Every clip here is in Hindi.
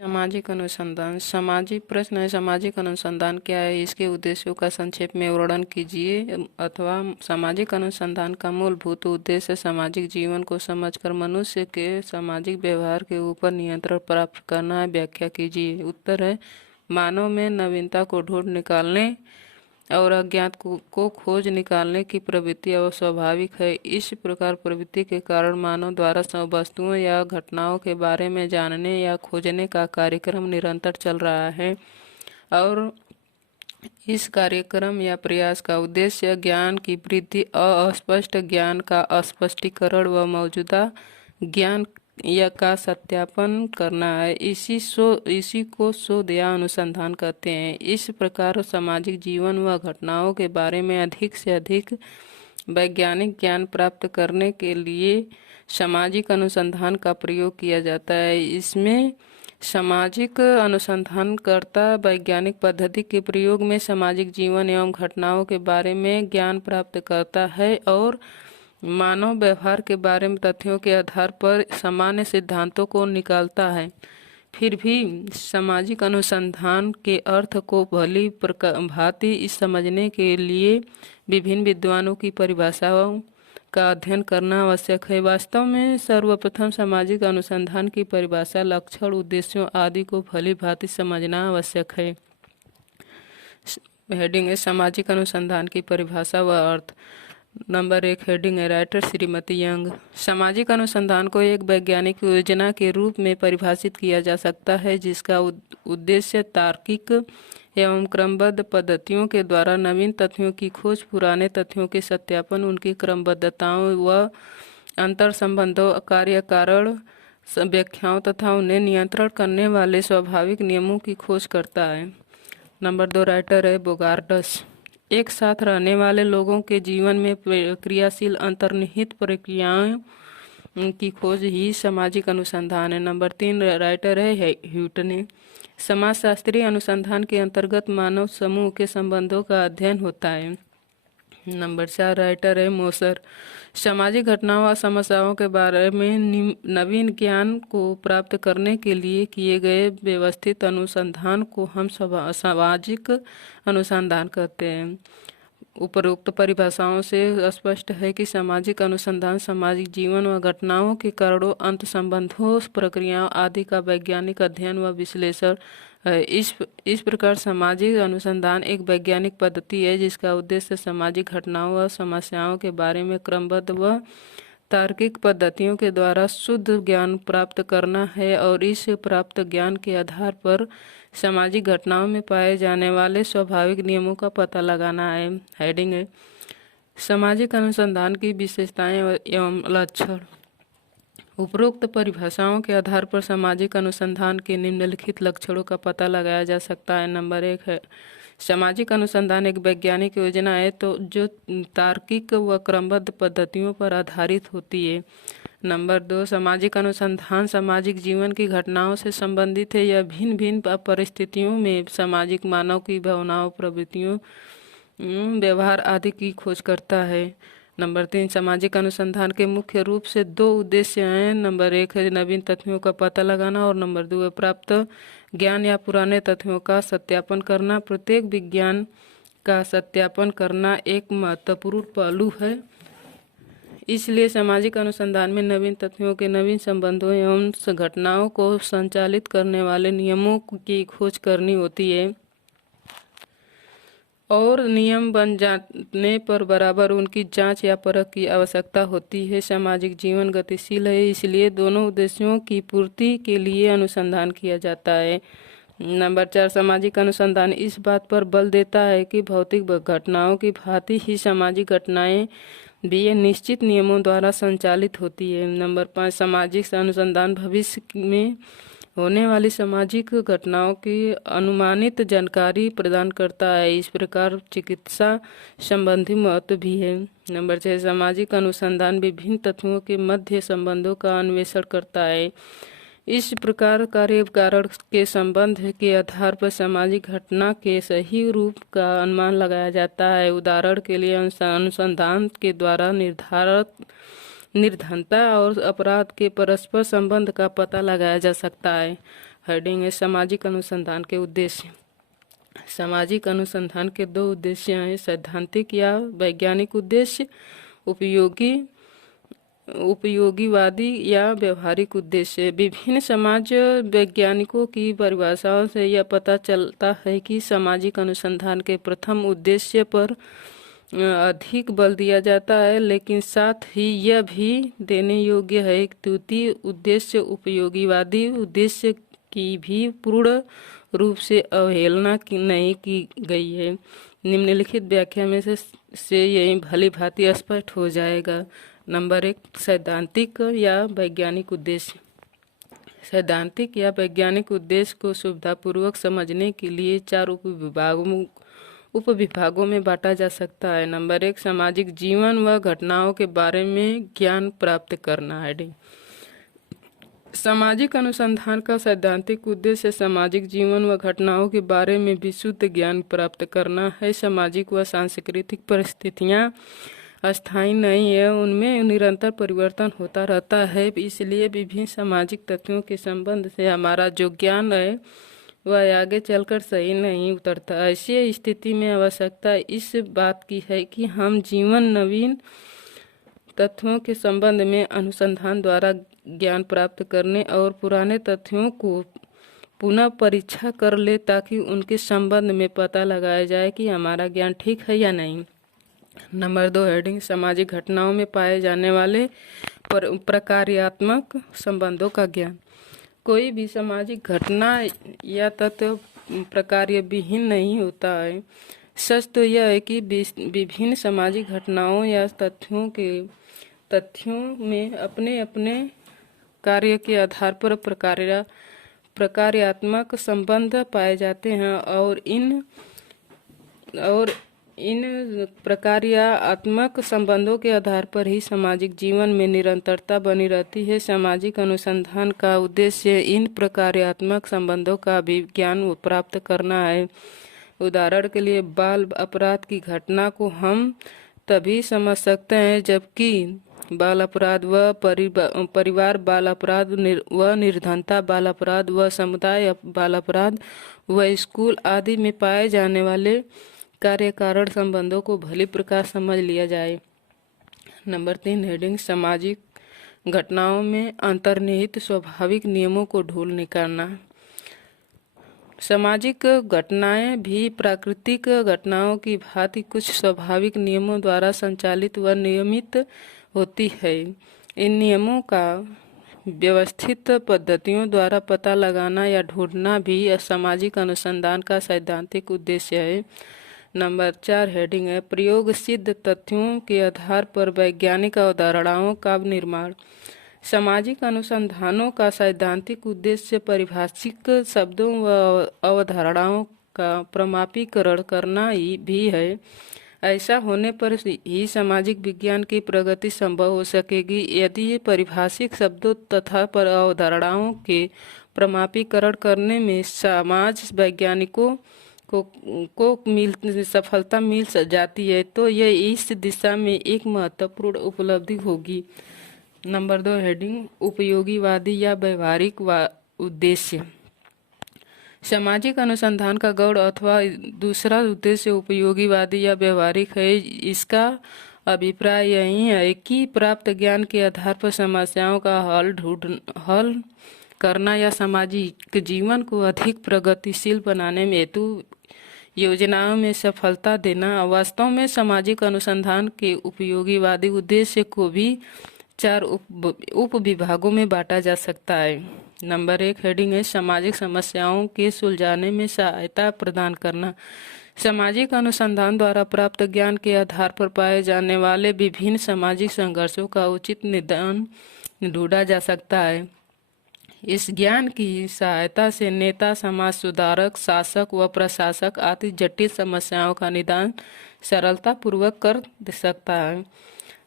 सामाजिक अनुसंधान सामाजिक प्रश्न है। सामाजिक अनुसंधान क्या है, इसके उद्देश्यों का संक्षेप में वर्णन कीजिए। अथवा सामाजिक अनुसंधान का मूलभूत उद्देश्य सामाजिक जीवन को समझकर मनुष्य के सामाजिक व्यवहार के ऊपर नियंत्रण प्राप्त करना है। व्याख्या कीजिए। उत्तर है, मानव में नवीनता को ढूंढ निकालने और अज्ञात को खोज निकालने की प्रवृत्ति स्वाभाविक है। इस प्रकार प्रवृत्ति के कारण मानव द्वारा सब वस्तुओं या घटनाओं के बारे में जानने या खोजने का कार्यक्रम निरंतर चल रहा है और इस कार्यक्रम या प्रयास का उद्देश्य ज्ञान की वृद्धि, अस्पष्ट ज्ञान का स्पष्टीकरण व मौजूदा ज्ञान या का सत्यापन करना है। इसी को शोध या अनुसंधान कहते हैं। इस प्रकार सामाजिक जीवन व घटनाओं के बारे में अधिक से अधिक वैज्ञानिक ज्ञान प्राप्त करने के लिए सामाजिक अनुसंधान का प्रयोग किया जाता है। इसमें सामाजिक अनुसंधानकर्ता वैज्ञानिक पद्धति के प्रयोग में सामाजिक जीवन एवं घटनाओं के बारे में ज्ञान प्राप्त करता है और मानव व्यवहार के बारे में तथ्यों के आधार पर सामान्य सिद्धांतों को निकालता है। फिर भी सामाजिक अनुसंधान के अर्थ को भली भांति इस समझने के लिए विभिन्न विद्वानों की परिभाषाओं का अध्ययन करना आवश्यक है। वास्तव में सर्वप्रथम सामाजिक अनुसंधान की परिभाषा, लक्षण, उद्देश्यों आदि को भली भांति समझना आवश्यक है। हेडिंग है सामाजिक अनुसंधान की परिभाषा व अर्थ। नंबर 1 हेडिंग है राइटर श्रीमती यंग। सामाजिक अनुसंधान को एक वैज्ञानिक योजना के रूप में परिभाषित किया जा सकता है जिसका उद्देश्य तार्किक एवं क्रमबद्ध पद्धतियों के द्वारा नवीन तथ्यों की खोज, पुराने तथ्यों के सत्यापन, उनकी क्रमबद्धताओं व अंतर संबंधों, कार्य कारण व्याख्याओं तथा उन्हें नियंत्रण करने वाले स्वाभाविक नियमों की खोज करता है। नंबर 2 राइटर है बोगार्डस। एक साथ रहने वाले लोगों के जीवन में क्रियाशील अंतर्निहित प्रक्रियाओं की खोज ही सामाजिक अनुसंधान है। नंबर 3 राइटर है ह्यूटने। समाजशास्त्रीय अनुसंधान के अंतर्गत मानव समूह के संबंधों का अध्ययन होता है। नंबर 4 राइटर है मोसर। सामाजिक घटनाओं व समस्याओं के बारे में नवीन ज्ञान को प्राप्त करने के लिए किए गए व्यवस्थित अनुसंधान को हम सामाजिक अनुसंधान कहते हैं। उपरोक्त परिभाषाओं से स्पष्ट है कि सामाजिक अनुसंधान सामाजिक जीवन व घटनाओं के कारणों, अंत संबंधों, प्रक्रियाओं आदि का वैज्ञानिक अध्ययन व विश्लेषण है। इस प्रकार सामाजिक अनुसंधान एक वैज्ञानिक पद्धति है जिसका उद्देश्य सामाजिक घटनाओं व समस्याओं के बारे में क्रमबद्ध व तार्किक पद्धतियों के द्वारा शुद्ध ज्ञान प्राप्त करना है और इस प्राप्त ज्ञान के आधार पर सामाजिक घटनाओं में पाए जाने वाले स्वाभाविक नियमों का पता लगाना है। हेडिंग है सामाजिक अनुसंधान की विशेषताएं एवं लक्षण। उपरोक्त परिभाषाओं के आधार पर सामाजिक अनुसंधान के निम्नलिखित लक्षणों का पता लगाया जा सकता है। नंबर 1 है सामाजिक अनुसंधान एक वैज्ञानिक योजना है तो जो तार्किक व क्रमबद्ध पद्धतियों पर आधारित होती है। नंबर 2 सामाजिक अनुसंधान सामाजिक जीवन की घटनाओं से संबंधित है। यह भिन्न भिन्न परिस्थितियों में सामाजिक मानव की भावनाओं, प्रवृत्तियों, व्यवहार आदि की खोज करता है। नंबर 3 सामाजिक अनुसंधान के मुख्य रूप से 2 उद्देश्य हैं। नंबर 1 है नवीन तथ्यों का पता लगाना और नंबर 2 है प्राप्त ज्ञान या पुराने तथ्यों का सत्यापन करना। प्रत्येक विज्ञान का सत्यापन करना एक महत्वपूर्ण पहलू है। इसलिए सामाजिक अनुसंधान में नवीन तथ्यों के, नवीन संबंधों एवं घटनाओं को संचालित करने वाले नियमों की खोज करनी होती है और नियम बन जाने पर बराबर उनकी जांच या परख की आवश्यकता होती है। सामाजिक जीवन गतिशील है, इसलिए दोनों उद्देश्यों की पूर्ति के लिए अनुसंधान किया जाता है। नंबर 4 सामाजिक अनुसंधान इस बात पर बल देता है कि भौतिक घटनाओं की भांति ही सामाजिक घटनाएं भी निश्चित नियमों द्वारा संचालित होती है। नंबर 5 सामाजिक अनुसंधान भविष्य में होने वाली सामाजिक घटनाओं की अनुमानित जानकारी प्रदान करता है। इस प्रकार चिकित्सा संबंधी महत्व भी है। नंबर 6 सामाजिक अनुसंधान विभिन्न तत्वों के मध्य संबंधों का अन्वेषण करता है। इस प्रकार कार्य कारण के संबंध के आधार पर सामाजिक घटना के सही रूप का अनुमान लगाया जाता है। उदाहरण के लिए अनुसंधान के द्वारा निर्धनता और अपराध के परस्पर संबंध का पता लगाया जा सकता है। हेडिंग है सामाजिक अनुसंधान के उद्देश्य। सामाजिक अनुसंधान के दो उद्देश्य हैं, सैद्धांतिक या वैज्ञानिक उद्देश्य, उपयोगीवादी या व्यवहारिक उद्देश्य। विभिन्न समाज वैज्ञानिकों की परिभाषाओं से यह पता चलता है कि सामाजिक अनुसंधान के प्रथम उद्देश्य पर अधिक बल दिया जाता है, लेकिन साथ ही यह भी देने योग्य है कि द्वितीय उद्देश्य उपयोगीवादी उद्देश्य की भी पूर्ण रूप से अवहेलना नहीं की गई है। निम्नलिखित व्याख्या में से यही भली भांति स्पष्ट हो जाएगा। नंबर 1, सैद्धांतिक या वैज्ञानिक उद्देश्य। सैद्धांतिक या वैज्ञानिक उद्देश्य को सुविधापूर्वक समझने के लिए 4 उपविभागों में बांटा जा सकता है। नंबर 1, सामाजिक जीवन व घटनाओं के बारे में ज्ञान प्राप्त करना है। सामाजिक अनुसंधान का सैद्धांतिक उद्देश्य सामाजिक जीवन व घटनाओं के बारे में विशुद्ध ज्ञान प्राप्त करना है। सामाजिक व सांस्कृतिक परिस्थितियाँ अस्थायी नहीं है, उनमें निरंतर परिवर्तन होता रहता है, इसलिए विभिन्न सामाजिक तत्वों के संबंध से हमारा जो ज्ञान है वह आगे चलकर सही नहीं उतरता। ऐसी स्थिति में आवश्यकता इस बात की है कि हम जीवन नवीन तथ्यों के संबंध में अनुसंधान द्वारा ज्ञान प्राप्त करने और पुराने तथ्यों को पुनः परीक्षा कर ले, ताकि उनके संबंध में पता लगाया जाए कि हमारा ज्ञान ठीक है या नहीं। नंबर 2, हेडिंग सामाजिक घटनाओं में पाए जाने वाले प्रकार्यात्मक संबंधों का ज्ञान। कोई भी सामाजिक घटना या तत्व प्रकार्य विहीन नहीं होता है। सच तो यह है कि विभिन्न सामाजिक घटनाओं या तथ्यों में अपने अपने कार्य के आधार पर प्रकार्यात्मक संबंध पाए जाते हैं और इन प्रकार्यात्मक संबंधों के आधार पर ही सामाजिक जीवन में निरंतरता बनी रहती है। सामाजिक अनुसंधान का उद्देश्य इन प्रकार्यात्मक संबंधों का भी ज्ञान प्राप्त करना है। उदाहरण के लिए बाल अपराध की घटना को हम तभी समझ सकते हैं जबकि बाल अपराध व परिवार बाल अपराध व निर्धनता बाल अपराध व समुदाय बाल अपराध व स्कूल आदि में पाए जाने वाले कार्य कारण संबंधों को भली प्रकार समझ लिया जाए। नंबर 3, हेडिंग सामाजिक घटनाओं में अंतर्निहित स्वाभाविक नियमों को ढूंढ निकालना। सामाजिक घटनाएं भी प्राकृतिक घटनाओं की भांति कुछ स्वाभाविक नियमों द्वारा संचालित व नियमित होती है। इन नियमों का व्यवस्थित पद्धतियों द्वारा पता लगाना या ढूंढना भी सामाजिक अनुसंधान का सैद्धांतिक उद्देश्य है। नंबर 4, हेडिंग है प्रयोग सिद्ध तथ्यों के आधार पर वैज्ञानिक अवधारणाओं का निर्माण। सामाजिक अनुसंधानों का सैद्धांतिक उद्देश्य पारिभाषिक शब्दों व अवधारणाओं का प्रमापीकरण करना ही भी है। ऐसा होने पर ही सामाजिक विज्ञान की प्रगति संभव हो सकेगी। यदि ये पारिभाषिक शब्दों तथा पर अवधारणाओं के प्रमापीकरण करने में समाज वैज्ञानिकों को सफलता मिल जाती है तो यह इस दिशा में एक महत्वपूर्ण उपलब्धि होगी। नंबर 2, हेडिंग उपयोगीवादी या व्यवहारिक उद्देश्य। सामाजिक अनुसंधान का गौड़ अथवा दूसरा उद्देश्य उपयोगीवादी या व्यवहारिक है। इसका अभिप्राय यही है कि प्राप्त ज्ञान के आधार पर समस्याओं का हल करना या सामाजिक जीवन को अधिक प्रगतिशील बनाने में हेतु योजनाओं में सफलता देना। वास्तव में सामाजिक अनुसंधान के उपयोगीवादी उद्देश्य को भी 4 उप विभागों में बांटा जा सकता है। नंबर 1, हेडिंग है सामाजिक समस्याओं के सुलझाने में सहायता प्रदान करना। सामाजिक अनुसंधान द्वारा प्राप्त ज्ञान के आधार पर पाए जाने वाले विभिन्न सामाजिक संघर्षों का उचित निदान ढूंढा जा सकता है। इस ज्ञान की सहायता से नेता, समाज सुधारक, शासक व प्रशासक आदि जटिल समस्याओं का निदान सरलता पूर्वक कर सकता है।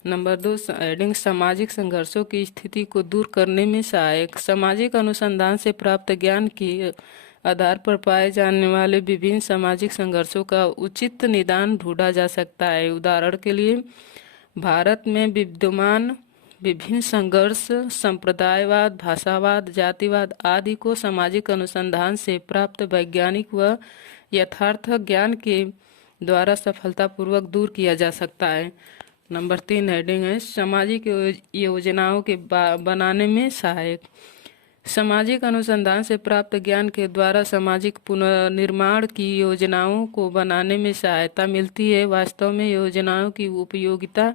नंबर 2, हेडिंग सामाजिक संघर्षों की स्थिति को दूर करने में सहायक। सामाजिक अनुसंधान से प्राप्त ज्ञान के आधार पर पाए जाने वाले विभिन्न सामाजिक संघर्षों का उचित निदान ढूंढा जा सकता है। उदाहरण के लिए भारत में विद्यमान विभिन्न संघर्ष, संप्रदायवाद, भाषावाद, जातिवाद आदि को सामाजिक अनुसंधान से प्राप्त वैज्ञानिक व यथार्थ ज्ञान के द्वारा सफलतापूर्वक दूर किया जा सकता है। नंबर 3 हेडिंग है सामाजिक योजनाओं के बनाने में सहायक। सामाजिक अनुसंधान से प्राप्त ज्ञान के द्वारा सामाजिक पुनर्निर्माण की योजनाओं को बनाने में सहायता मिलती है। वास्तव में योजनाओं की उपयोगिता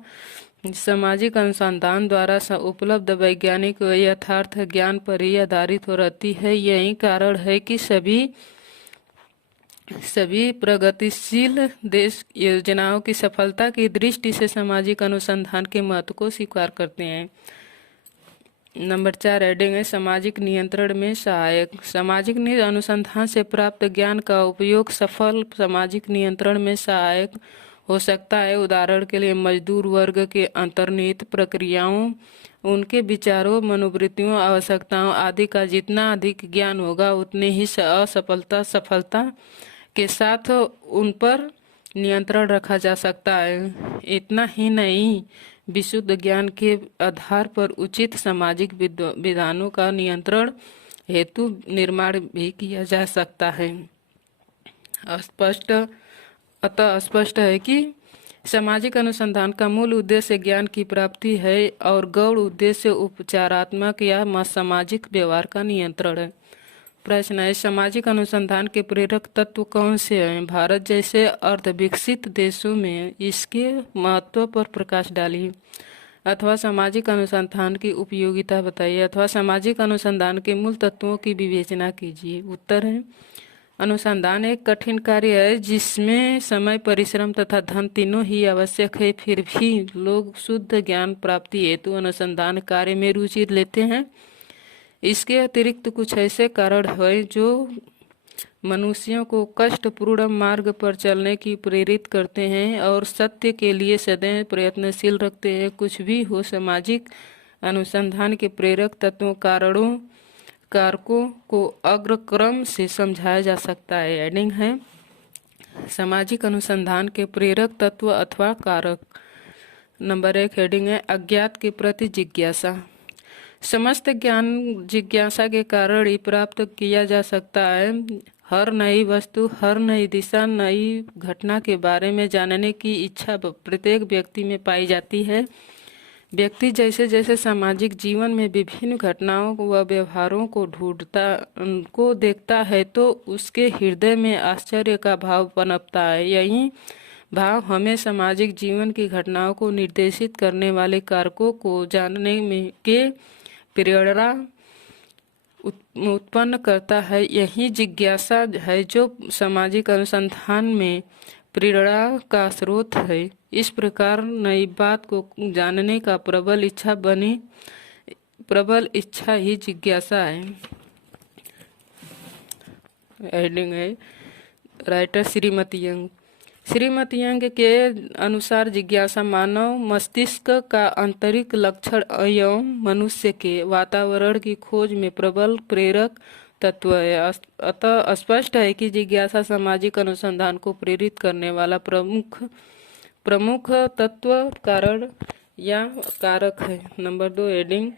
सामाजिक अनुसंधान द्वारा उपलब्ध वैज्ञानिक यथार्थ ज्ञान पर ही आधारित हो रहती है। यही कारण है कि सभी प्रगतिशील देश योजनाओं की सफलता की दृष्टि से सामाजिक अनुसंधान के महत्व को स्वीकार करते हैं। नंबर 4 हेडिंग है सामाजिक नियंत्रण में सहायक। सामाजिक अनुसंधान से प्राप्त ज्ञान का उपयोग सफल सामाजिक नियंत्रण में सहायक हो सकता है। उदाहरण के लिए मजदूर वर्ग के अंतर्निहित प्रक्रियाओं, उनके विचारों, मनोवृत्तियों, आवश्यकताओं आदि का जितना अधिक ज्ञान होगा उतने ही सफलता के साथ उन पर नियंत्रण रखा जा सकता है। इतना ही नहीं, विशुद्ध ज्ञान के आधार पर उचित सामाजिक विधानों का नियंत्रण हेतु निर्माण भी किया जा सकता है। अतः स्पष्ट है कि सामाजिक अनुसंधान का मूल उद्देश्य ज्ञान की प्राप्ति है और गौण उद्देश्य उपचारात्मक या सामाजिक व्यवहार का नियंत्रण है। प्रश्न है सामाजिक अनुसंधान के प्रेरक तत्व कौन से हैं? भारत जैसे अर्धविकसित देशों में इसके महत्व पर प्रकाश डालिए, अथवा सामाजिक अनुसंधान की उपयोगिता बताइए, अथवा सामाजिक अनुसंधान के मूल तत्वों की विवेचना कीजिए। उत्तर है अनुसंधान एक कठिन कार्य है जिसमें समय, परिश्रम तथा धन तीनों ही आवश्यक है। फिर भी लोग शुद्ध ज्ञान प्राप्ति हेतु अनुसंधान कार्य में रुचि लेते हैं। इसके अतिरिक्त कुछ ऐसे कारण हैं जो मनुष्यों को कष्टपूर्ण मार्ग पर चलने की प्रेरित करते हैं और सत्य के लिए सदैव प्रयत्नशील रखते हैं। कुछ भी हो, सामाजिक अनुसंधान के प्रेरक तत्वों कारकों को अग्रक्रम से समझाया जा सकता है। हेडिंग है सामाजिक अनुसंधान के प्रेरक तत्व अथवा कारक। नंबर 1 हेडिंग है अज्ञात के प्रति जिज्ञासा। समस्त ज्ञान जिज्ञासा के कारण ही प्राप्त किया जा सकता है। हर नई वस्तु, हर नई दिशा, नई घटना के बारे में जानने की इच्छा प्रत्येक व्यक्ति में पाई जाती है। व्यक्ति जैसे जैसे सामाजिक जीवन में विभिन्न घटनाओं व व्यवहारों को देखता है तो उसके हृदय में आश्चर्य का भाव पनपता है। यही भाव हमें सामाजिक जीवन की घटनाओं को निर्देशित करने वाले कारकों को जानने में के प्रेरणा उत्पन्न करता है। यही जिज्ञासा है जो सामाजिक अनुसंधान में प्रेरणा का स्रोत है। इस प्रकार नई बात को जानने का प्रबल इच्छा ही जिज्ञासा है। हेडिंग है writer Shrimati young. Shrimati young के अनुसार जिज्ञासा मानव मस्तिष्क का आंतरिक लक्षण एवं मनुष्य के वातावरण की खोज में प्रबल प्रेरक तत्व है। अतः स्पष्ट है कि जिज्ञासा सामाजिक अनुसंधान को प्रेरित करने वाला प्रमुख तत्व, कारण या कारक है। नंबर 2 हेडिंग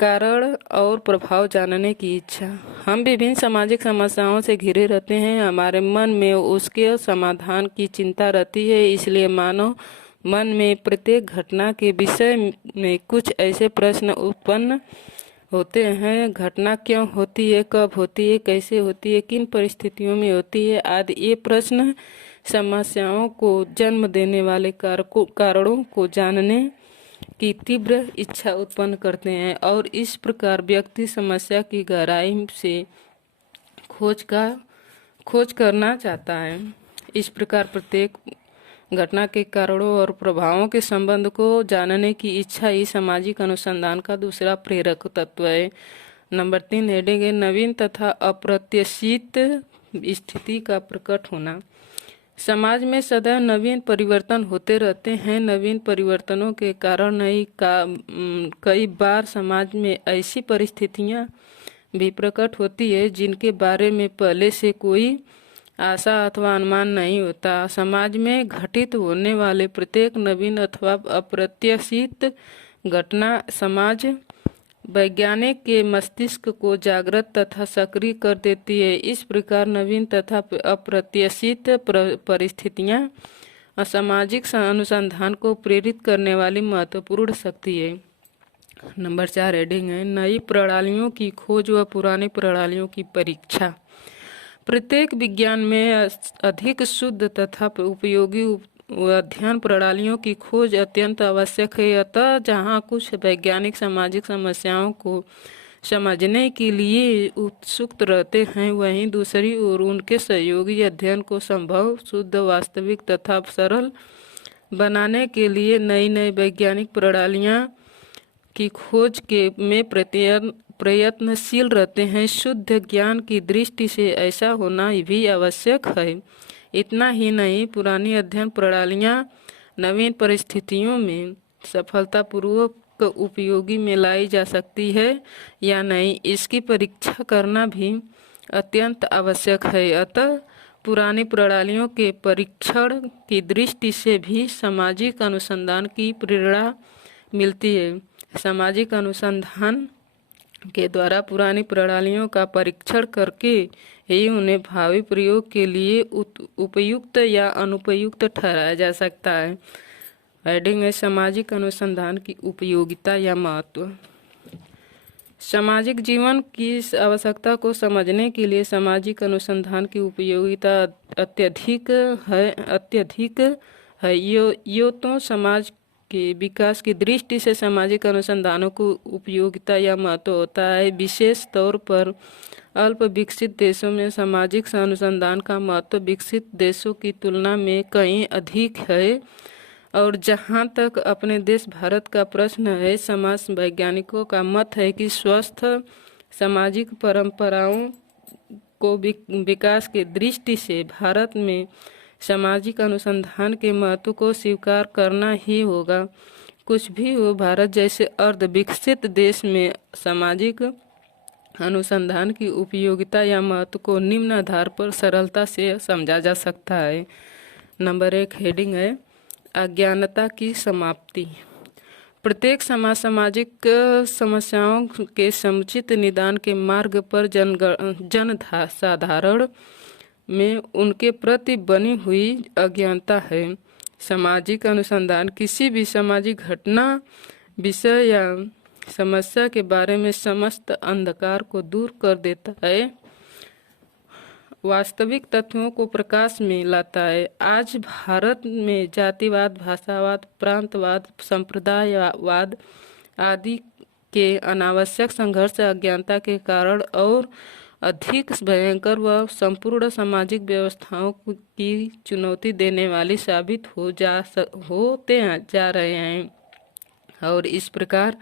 कारण और प्रभाव जानने की इच्छा। हम विभिन्न सामाजिक समस्याओं से घिरे रहते हैं। हमारे मन में उसके समाधान की चिंता रहती है। इसलिए मानव मन में प्रत्येक घटना के विषय में कुछ ऐसे प्रश्न उत्पन्न होते हैं। घटना क्यों होती है, कब होती है, कैसे होती है, किन परिस्थितियों में होती है आदि। ये प्रश्न समस्याओं को जन्म देने वाले कारणों को जानने की तीव्र इच्छा उत्पन्न करते हैं और इस प्रकार व्यक्ति समस्या की गहराई से खोज करना चाहता है। इस प्रकार प्रत्येक घटना के कारणों और प्रभावों के संबंध को जानने की इच्छा ही सामाजिक अनुसंधान का दूसरा प्रेरक तत्व है। नंबर 3 हेडिंग है नवीन तथा अप्रत्याशित स्थिति का प्रकट होना। समाज में सदैव नवीन परिवर्तन होते रहते हैं। नवीन परिवर्तनों के कारण कई बार समाज में ऐसी परिस्थितियां भी प्रकट होती है जिनके बारे में पहले से कोई आशा अथवा अनुमान नहीं होता। समाज में घटित होने वाले प्रत्येक नवीन अथवा अप्रत्याशित घटना समाज वैज्ञानिक के मस्तिष्क को जागृत तथा सक्रिय कर देती है। इस प्रकार नवीन तथा अप्रत्याशित परिस्थितियां असामाजिक अनुसंधान को प्रेरित करने वाली महत्वपूर्ण शक्ति है। नंबर 4 हेडिंग है नई प्रणालियों की खोज व पुरानी प्रणालियों की परीक्षा। प्रत्येक विज्ञान में अधिक शुद्ध तथा उपयोगी अध्ययन प्रणालियों की खोज अत्यंत आवश्यक है। अतः जहाँ कुछ वैज्ञानिक सामाजिक समस्याओं को समझने के लिए उत्सुक रहते हैं, वहीं दूसरी ओर उनके सहयोगी अध्ययन को संभव, शुद्ध, वास्तविक तथा सरल बनाने के लिए नई नई वैज्ञानिक प्रणालियाँ की खोज में प्रयत्नशील रहते हैं। शुद्ध ज्ञान की दृष्टि से ऐसा होना भी आवश्यक है। इतना ही नहीं, पुरानी अध्ययन प्रणालियाँ नवीन परिस्थितियों में सफलतापूर्वक उपयोगी में लाई जा सकती है या नहीं, इसकी परीक्षा करना भी अत्यंत आवश्यक है। अतः पुरानी प्रणालियों के परीक्षण की दृष्टि से भी सामाजिक अनुसंधान की प्रेरणा मिलती है। सामाजिक अनुसंधान के द्वारा पुरानी प्रणालियों का परीक्षण करके ही उन्हें भावी प्रयोग के लिए उपयुक्त या अनुपयुक्त ठहराया जा सकता है। हेडिंग है सामाजिक अनुसंधान की उपयोगिता या महत्व। सामाजिक जीवन की आवश्यकता को समझने के लिए सामाजिक अनुसंधान की उपयोगिता अत्यधिक है। यो तो समाज के विकास की दृष्टि से सामाजिक अनुसंधानों को उपयोगिता या महत्व होता है। विशेष तौर पर अल्प विकसित देशों में सामाजिक अनुसंधान का महत्व विकसित देशों की तुलना में कहीं अधिक है। और जहाँ तक अपने देश भारत का प्रश्न है, समाज वैज्ञानिकों का मत है कि स्वस्थ सामाजिक परंपराओं को विकास की दृष्टि से भारत में सामाजिक अनुसंधान के महत्व को स्वीकार करना ही होगा। कुछ भी हो, भारत जैसे अर्ध विकसित देश में सामाजिक अनुसंधान की उपयोगिता या महत्व को निम्न आधार पर सरलता से समझा जा सकता है। नंबर 1 हेडिंग है अज्ञानता की समाप्ति। प्रत्येक समाज सामाजिक समस्याओं के समुचित निदान के मार्ग पर जन साधारण में उनके प्रति बनी हुई अज्ञानता है। सामाजिक अनुसंधान किसी भी सामाजिक घटना, विषय या समस्या के बारे में समस्त अंधकार को दूर कर देता है, वास्तविक तथ्यों को प्रकाश में लाता है। आज भारत में जातिवाद, भाषावाद, प्रांतवाद, संप्रदायवाद आदि के अनावश्यक संघर्ष अज्ञानता के कारण और अधिक भयंकर व संपूर्ण सामाजिक व्यवस्थाओं की चुनौती देने वाली साबित होते जा रहे हैं और इस प्रकार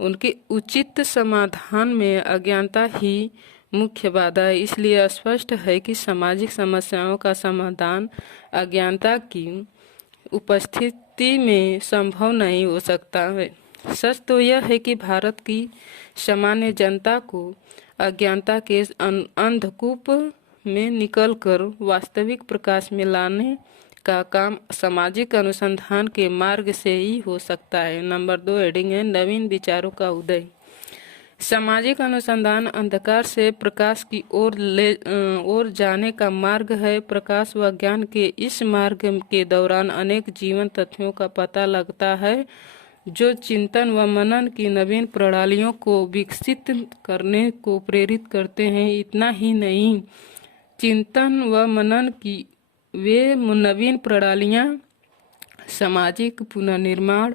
उनके उचित समाधान में अज्ञानता ही मुख्य बाधा है। इसलिए स्पष्ट है कि सामाजिक समस्याओं का समाधान अज्ञानता की उपस्थिति में संभव नहीं हो सकता है। सच तो यह है कि भारत की सामान्य जनता को अज्ञानता के अंधकूप में निकलकर वास्तविक प्रकाश में लाने का काम सामाजिक अनुसंधान के मार्ग से ही हो सकता है। नंबर 2 हेडिंग है नवीन विचारों का उदय। सामाजिक अनुसंधान अंधकार से प्रकाश की ओर जाने का मार्ग है। प्रकाश व ज्ञान के इस मार्ग के दौरान अनेक जीवन तथ्यों का पता लगता है जो चिंतन व मनन की नवीन प्रणालियों को विकसित करने को प्रेरित करते हैं। इतना ही नहीं, चिंतन व मनन की वे नवीन प्रणालियाँ सामाजिक पुनर्निर्माण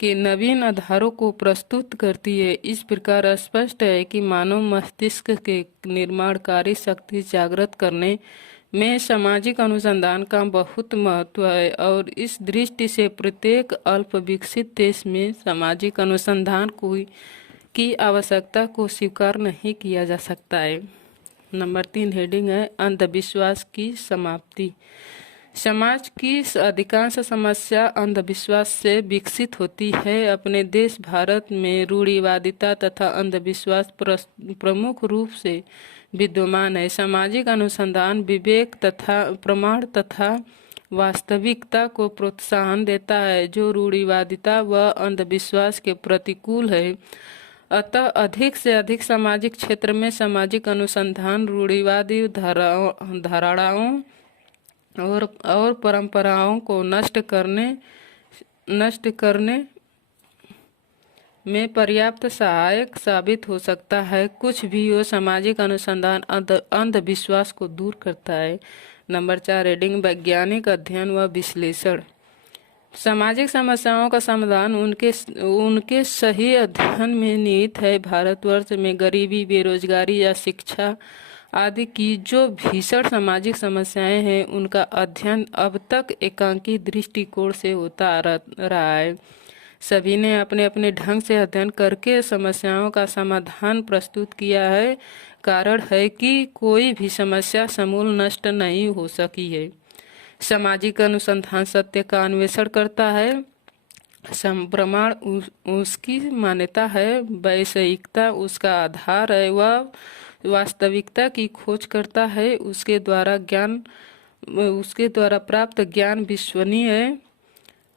के नवीन आधारों को प्रस्तुत करती है। इस प्रकार स्पष्ट है कि मानव मस्तिष्क के निर्माणकारी शक्ति जागृत करने में सामाजिक अनुसंधान का बहुत महत्व है और इस दृष्टि से प्रत्येक अल्प विकसित देश में सामाजिक अनुसंधान की आवश्यकता को स्वीकार नहीं किया जा सकता है। नंबर 3 हेडिंग है अंधविश्वास की समाप्ति। समाज की अधिकांश समस्या अंधविश्वास से विकसित होती है। अपने देश भारत में रूढ़िवादिता तथा अंधविश्वास प्रमुख रूप से विद्यमान है। सामाजिक अनुसंधान विवेक तथा प्रमाण तथा वास्तविकता को प्रोत्साहन देता है जो रूढ़िवादिता व अंधविश्वास के प्रतिकूल है। अतः अधिक से अधिक सामाजिक क्षेत्र में सामाजिक अनुसंधान रूढ़िवादी धारणाओं और परंपराओं को नष्ट करने में पर्याप्त सहायक साबित हो सकता है। कुछ भी हो, सामाजिक अनुसंधान अंधविश्वास को दूर करता है। नंबर 4, रीडिंग वैज्ञानिक अध्ययन व विश्लेषण। सामाजिक समस्याओं का समाधान उनके सही अध्ययन में निहित है। भारतवर्ष में गरीबी, बेरोजगारी या शिक्षा आदि की जो भीषण सामाजिक समस्याएं हैं, उनका अध्ययन अब तक एकांकी दृष्टिकोण से होता रहा है। सभी ने अपने अपने ढंग से अध्ययन करके समस्याओं का समाधान प्रस्तुत किया है। कारण है कि कोई भी समस्या समूल नष्ट नहीं हो सकी है। सामाजिक अनुसंधान सत्य का अन्वेषण करता है। प्रमाण उसकी मान्यता है, वैषयिकता उसका आधार है। वह वास्तविकता की खोज करता है। उसके द्वारा प्राप्त ज्ञान विश्वसनीय है,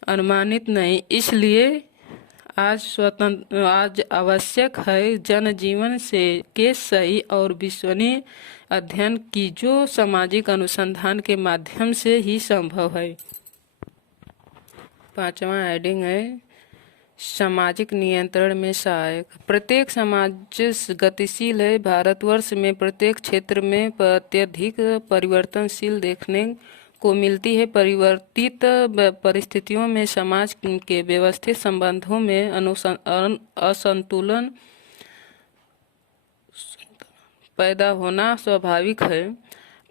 अनुमानित नहीं। इसलिए आज आवश्यक है जनजीवन के सही और विश्वसनीय अध्ययन की, जो सामाजिक अनुसंधान के माध्यम से ही संभव है। 5वां हेडिंग है सामाजिक नियंत्रण में सहायक। प्रत्येक समाज गतिशील है। भारतवर्ष में प्रत्येक क्षेत्र में अत्यधिक परिवर्तनशील देखने को मिलती है। परिवर्तित परिस्थितियों में समाज के व्यवस्थित संबंधों में असंतुलन पैदा होना स्वाभाविक है।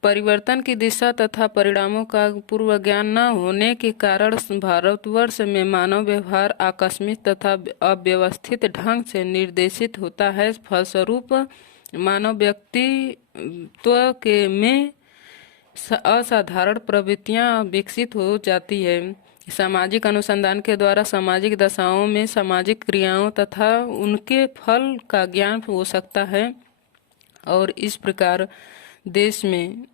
परिवर्तन की दिशा तथा परिणामों का पूर्व ज्ञान न होने के कारण भारतवर्ष में मानव व्यवहार आकस्मिक तथा अव्यवस्थित ढंग से निर्देशित होता है। फलस्वरूप मानव व्यक्तित्व में असाधारण प्रवृत्तियां विकसित हो जाती है। सामाजिक अनुसंधान के द्वारा सामाजिक दशाओं में सामाजिक क्रियाओं तथा उनके फल का ज्ञान हो सकता है और इस प्रकार देश में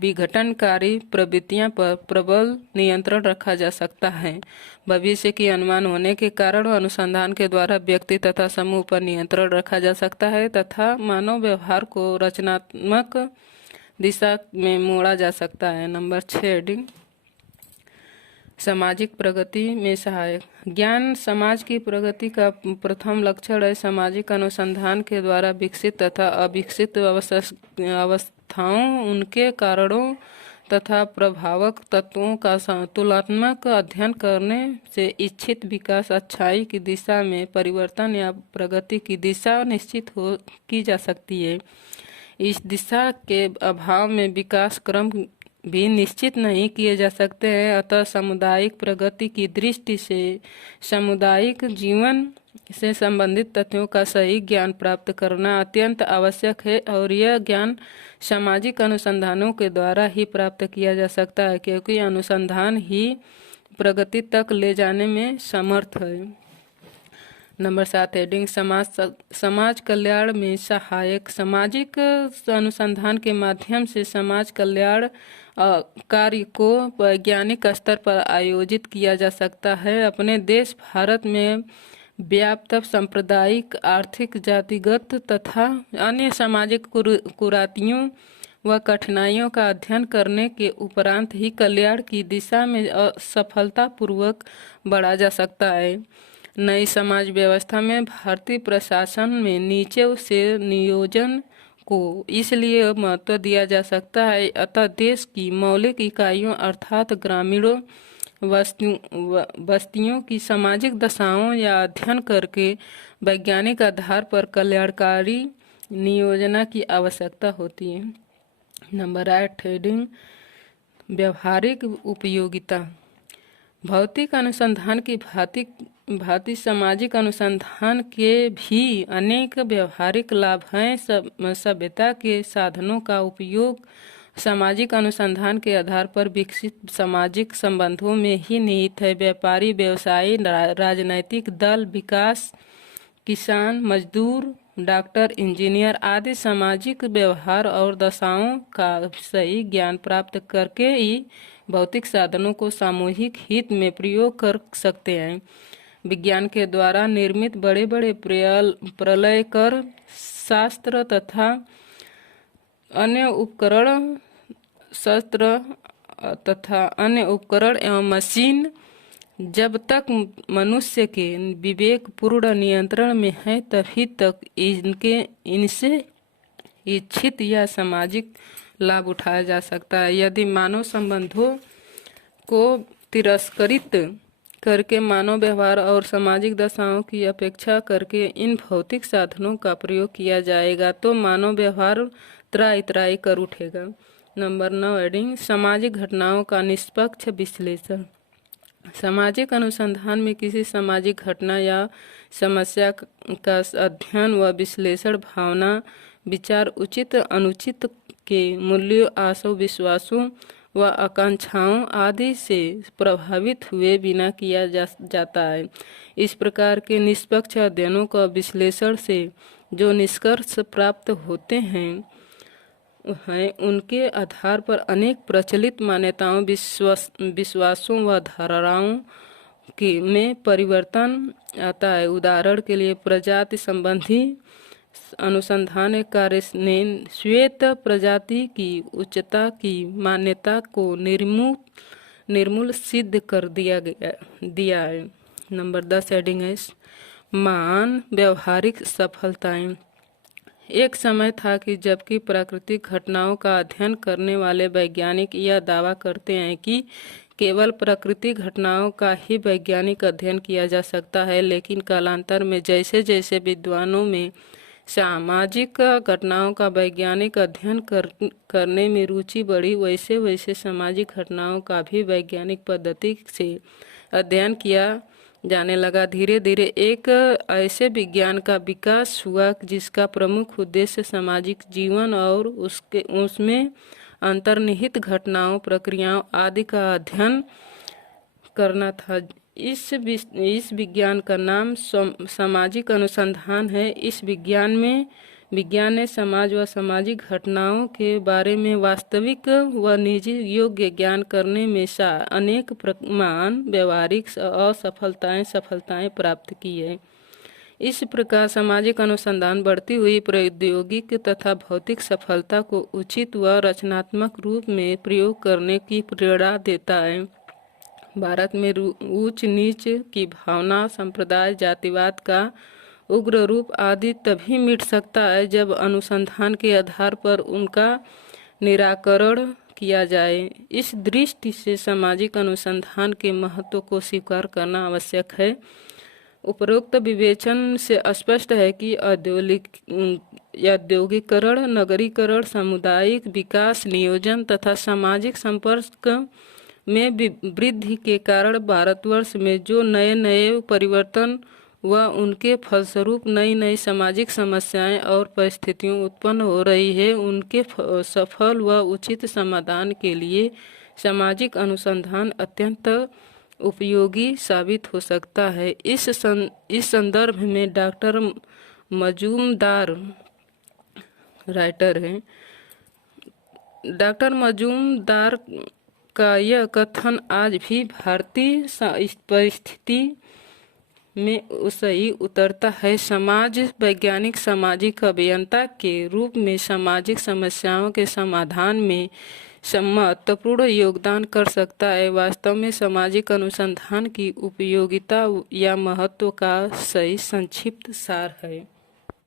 विघटनकारी प्रवृत्तियां पर प्रबल नियंत्रण रखा जा सकता है। भविष्य की अनुमान होने के कारण अनुसंधान के द्वारा व्यक्ति तथा समूह पर नियंत्रण रखा जा सकता है तथा मानव व्यवहार को रचनात्मक दिशा में मोड़ा जा सकता है। नंबर 6 हेडिंग सामाजिक प्रगति में सहायक। ज्ञान समाज की प्रगति का प्रथम लक्षण है। सामाजिक अनुसंधान के द्वारा विकसित तथा अविकसित अवस्थाओं, उनके कारणों तथा प्रभावक तत्वों का तुलनात्मक अध्ययन करने से इच्छित विकास अच्छाई की दिशा में परिवर्तन या प्रगति की दिशा निश्चित की जा सकती है। इस दिशा के अभाव में विकास क्रम भी निश्चित नहीं किए जा सकते हैं। अतः सामुदायिक प्रगति की दृष्टि से सामुदायिक जीवन से संबंधित तथ्यों का सही ज्ञान प्राप्त करना अत्यंत आवश्यक है और यह ज्ञान सामाजिक अनुसंधानों के द्वारा ही प्राप्त किया जा सकता है, क्योंकि अनुसंधान ही प्रगति तक ले जाने में समर्थ है। नंबर 7 हेडिंग समाज कल्याण में सहायक। सामाजिक अनुसंधान के माध्यम से समाज कल्याण कार्य को वैज्ञानिक स्तर पर आयोजित किया जा सकता है। अपने देश भारत में व्याप्त सांप्रदायिक, आर्थिक, जातिगत तथा अन्य सामाजिक कुरीतियों व कठिनाइयों का अध्ययन करने के उपरांत ही कल्याण की दिशा में सफलतापूर्वक बढ़ा जा सकता है। नई समाज व्यवस्था में भारतीय प्रशासन में नीचे से नियोजन को इसलिए महत्व दिया जा सकता है। अतः देश की मौलिक इकाइयों अर्थात ग्रामीणों बस्तियों की सामाजिक दशाओं या अध्ययन करके वैज्ञानिक आधार पर कल्याणकारी नियोजना की आवश्यकता होती है। नंबर 8 हेडिंग व्यवहारिक उपयोगिता। भौतिक अनुसंधान की भांति सामाजिक अनुसंधान के भी अनेक व्यवहारिक लाभ हैं। सभ्यता के साधनों का उपयोग सामाजिक अनुसंधान के आधार पर विकसित सामाजिक संबंधों में ही निहित है। व्यापारी, व्यवसायी, राजनैतिक दल, विकास, किसान, मजदूर, डॉक्टर, इंजीनियर आदि सामाजिक व्यवहार और दशाओं का सही ज्ञान प्राप्त करके ही भौतिक साधनों को सामूहिक हित में प्रयोग कर सकते हैं। विज्ञान के द्वारा निर्मित बड़े बड़े प्रलयकर शास्त्र तथा अन्य उपकरण एवं मशीन जब तक मनुष्य के विवेक पूर्ण नियंत्रण में है तभी तक इनसे इच्छित या सामाजिक लाभ उठाया जा सकता है। यदि मानव संबंधों को तिरस्कृत करके मानव व्यवहार और सामाजिक दशाओं की अपेक्षा करके इन भौतिक साधनों का प्रयोग किया जाएगा तो मानव व्यवहार त्राई त्राई कर उठेगा। नंबर 9 एडिंग सामाजिक घटनाओं का निष्पक्ष विश्लेषण। सामाजिक अनुसंधान में किसी सामाजिक घटना या समस्या का अध्ययन व विश्लेषण भावना, विचार, उचित अनुचित के मूल्यों, आशा, विश्वासों व आकांक्षाओं आदि से प्रभावित हुए बिना किया जाता है। इस प्रकार के निष्पक्ष अध्ययनों का विश्लेषण से जो निष्कर्ष प्राप्त होते हैं उनके आधार पर अनेक प्रचलित मान्यताओं, विश्वासों व धारणाओं में परिवर्तन आता है। उदाहरण के लिए प्रजाति संबंधी अनुसंधान कार्य ने श्वेत प्रजाति की उच्चता की मान्यता को निर्मूल सिद्ध कर दिया है। नंबर 10 हेडिंग है महान व्यवहारिक सफलताएं। एक समय था कि जबकि प्राकृतिक घटनाओं का अध्ययन करने वाले वैज्ञानिक यह दावा करते हैं कि केवल प्राकृतिक घटनाओं का ही वैज्ञानिक अध्ययन किया जा सकता है, लेकिन कालांतर में जैसे जैसे विद्वानों में सामाजिक घटनाओं का वैज्ञानिक अध्ययन करने में रुचि बढ़ी, वैसे वैसे सामाजिक घटनाओं का भी वैज्ञानिक पद्धति से अध्ययन किया जाने लगा। धीरे धीरे एक ऐसे विज्ञान का विकास हुआ जिसका प्रमुख उद्देश्य सामाजिक जीवन और उसमें अंतर्निहित घटनाओं, प्रक्रियाओं आदि का अध्ययन करना था। इस विज्ञान का नाम सामाजिक अनुसंधान है। इस विज्ञान ने समाज व सामाजिक घटनाओं के बारे में वास्तविक व निजी योग्य ज्ञान करने में अनेक महान व्यवहारिक सफलताएं प्राप्त की है। इस प्रकार सामाजिक अनुसंधान बढ़ती हुई प्रौद्योगिक तथा भौतिक सफलता को उचित व रचनात्मक रूप में प्रयोग करने की प्रेरणा देता है। भारत में ऊंच नीच की भावना, संप्रदाय, जातिवाद का उग्र रूप आदि तभी मिट सकता है जब अनुसंधान के आधार पर उनका निराकरण किया जाए। इस दृष्टि से सामाजिक अनुसंधान के महत्व को स्वीकार करना आवश्यक है। उपरोक्त विवेचन से स्पष्ट है कि औद्योगिकरण, नगरीकरण, सामुदायिक विकास, नियोजन तथा सामाजिक संपर्क में वृद्धि के कारण भारतवर्ष में जो नए नए परिवर्तन व उनके फलस्वरूप नई नई सामाजिक समस्याएं और परिस्थितियां उत्पन्न हो रही है, उनके सफल व उचित समाधान के लिए सामाजिक अनुसंधान अत्यंत उपयोगी साबित हो सकता है। इस संदर्भ में डॉक्टर मजूमदार राइटर हैं। डॉक्टर मजूमदार का यह कथन आज भी भारतीय परिस्थिति में सही उतरता है। समाज वैज्ञानिक सामाजिक अभियंता के रूप में सामाजिक समस्याओं के समाधान में महत्वपूर्ण योगदान कर सकता है। वास्तव में सामाजिक अनुसंधान की उपयोगिता या महत्व का सही संक्षिप्त सार है।